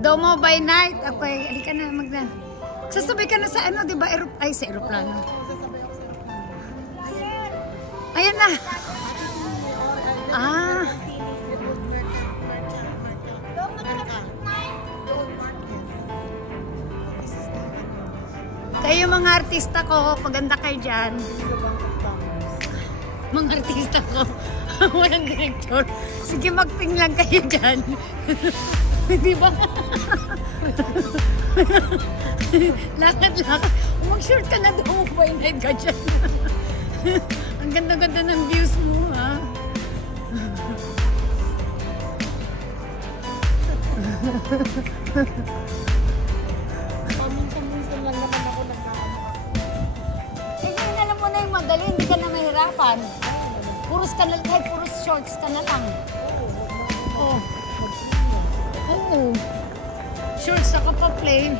Domo by night. Okay, halika na, magna. Sasabay ka na sa ano, di ba? Ay, sa aeroplano. Ayan na. Ah. Kayo mga artista ko, paganda kayo dyan. Mga artista ko, walang director. Sige, magting lang kayo dyan. Di ba? Lakad-lakad. Mag-short ka na doon. By night ka dyan. Ang ganda-ganda ng views mo, ha? Paminsan-minsan lang naman ako eh, ngayon alam mo na yung madali. Hindi ka na mahirapan. Puros ka na, kahit puros shorts ka na lang. Oo. Oo. Shorts ako pa plain.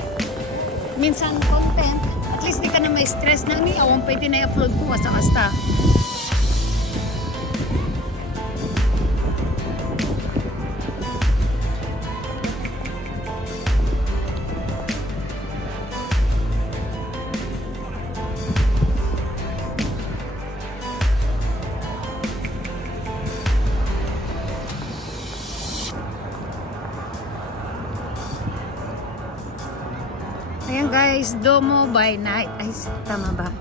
Minsan content. At least di ka na may stress na ni awang pwede na i-upload ko basta-basta. Ayan guys, Domo by night. Ay, tama ba?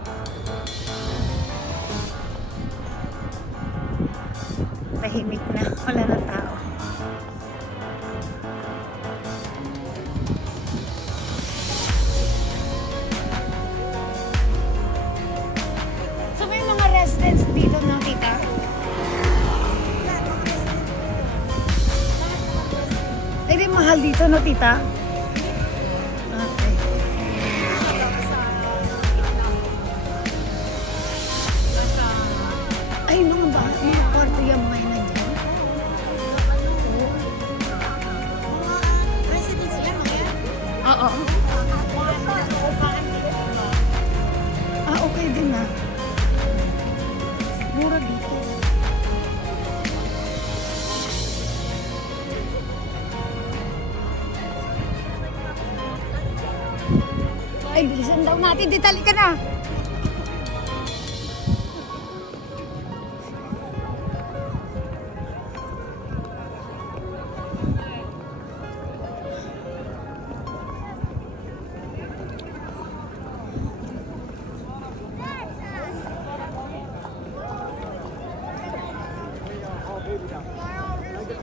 Tahimik na. Wala na tao. So may mga residents dito ng tita? Ay, di mahal dito no tita? Ay, nung ba? Yung kwarto yung may nandiyan? residence yan, mga Oo. Ah, okay din na. Mura dito. Ay, bilisan daw natin. Ditali ka na.